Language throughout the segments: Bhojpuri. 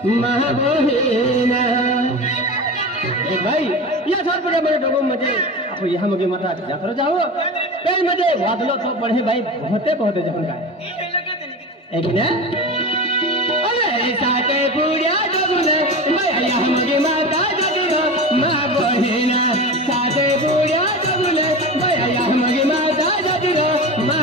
महाबोहिना भाई या छोड़ पड़े मेरे डोगो मुझे अब यहाँ मुझे माता जाकर जाओ कहीं मुझे वादलो तो पढ़े भाई बहुत जहन का एक ना अरे साथे पूरा डोगुले मैं यहाँ मुझे माता जाकर माँ बोहिना साथे पूरा डोगुले मैं यहाँ मुझे माता जाकर माँ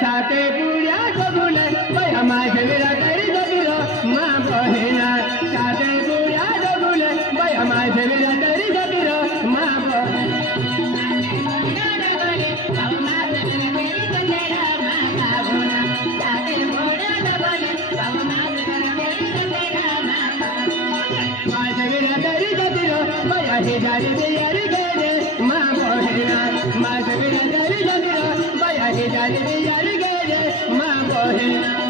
साथे पूरा डोगुले भैया माँ से मेरा तेरी जगीरो माँ बहिना साथे पूरा डोगुले भैया माँ से मेरा तेरी जगीरो माँ जारी दियारी गेरे माँ बहिना माँ से मेरा तेरी जगीरो भैया जारी दियारी गेरे माँ बहिना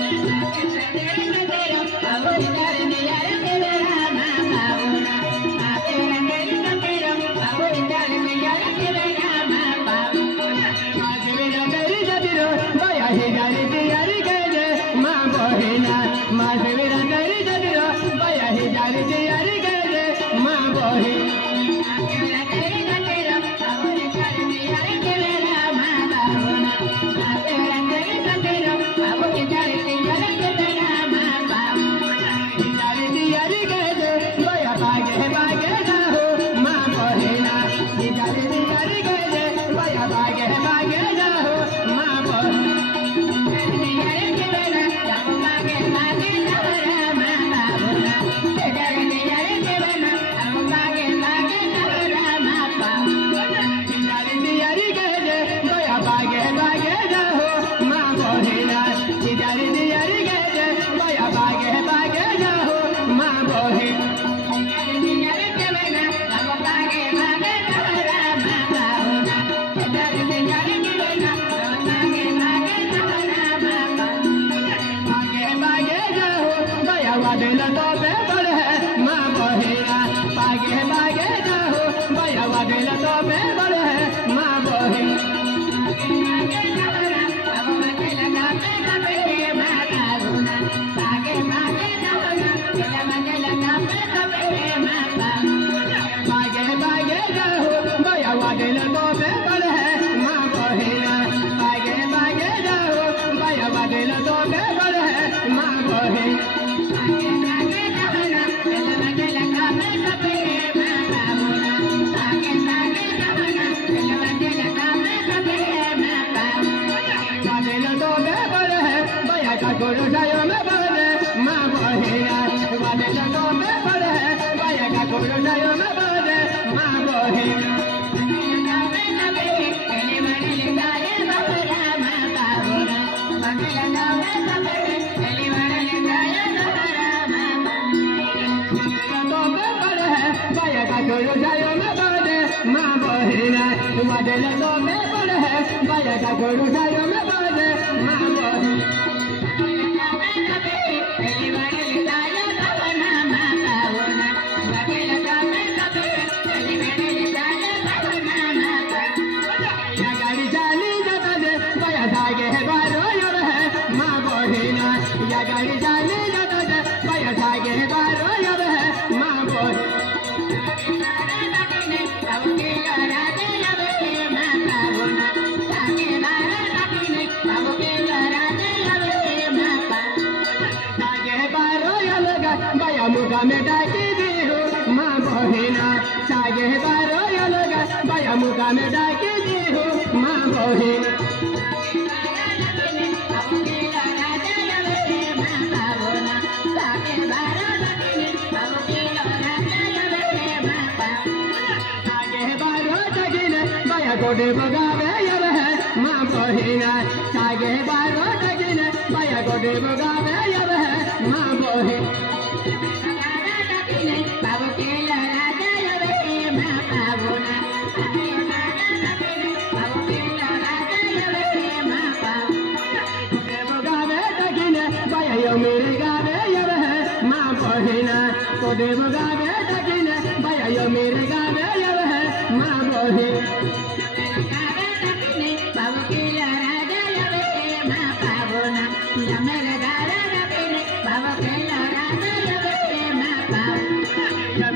आगे है गाँव में डाके दे हो माँ बहिन गोडे बगावे यव है माँ बहिना सागे बारो डगिन बाया गोडे बगावे यव है माँ बहिन बाबू के राजा यव है माँ बाबूना बाबू के राजा यव है माँ गोडे बगावे डगिन बाया यो मेरे गावे यव है माँ बहिना गोडे बगावे डगिन बाया यो मेरे गावे यव है माँ बहिन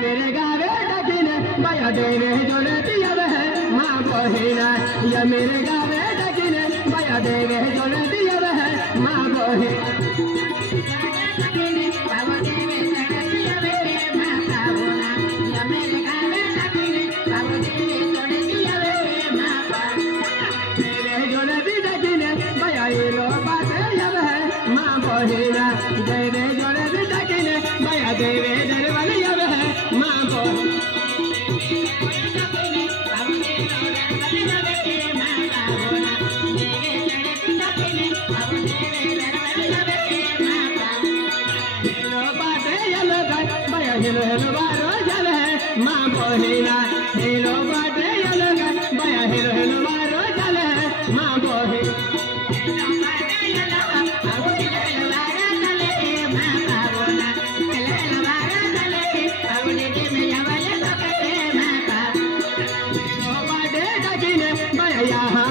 मेरे गावे डगिन बाया देवे जोड़े दिया है माँ बहिना या मेरे गावे डगिन बाया देवे जोड़े दिया है माँ बहिन देवे दरवाले यव है माँ बहिन हेलो हेलो बारो जल है माँ बहिना हेलो बाटे हेलो बया हेलो हेलो बारो जल है माँ बहिन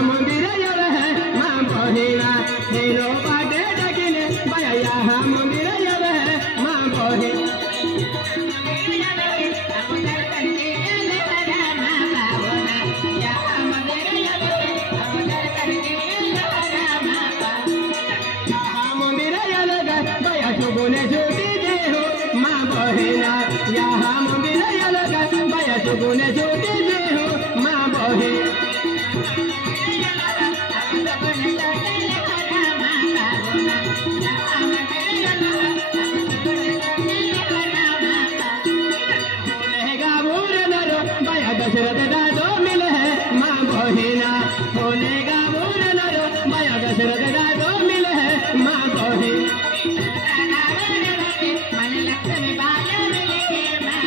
मंदिर यव है माँ बहिना हेलो बाटे डगिन बया यहाँ मंदिर यव है माँ बहिन मंदिर यलग बया सुगुने झूठी दे हो माँ बहिना यहाँ मंदिर यलग बया सुगुने झूठी दे हो माँ बहिन दशरथ दादो मिल है माँ बहिना होनेगा बोल नरो माया दशरथ दादो मिल है माँ बहिन मन लक्ष्मी बाल मिले माँ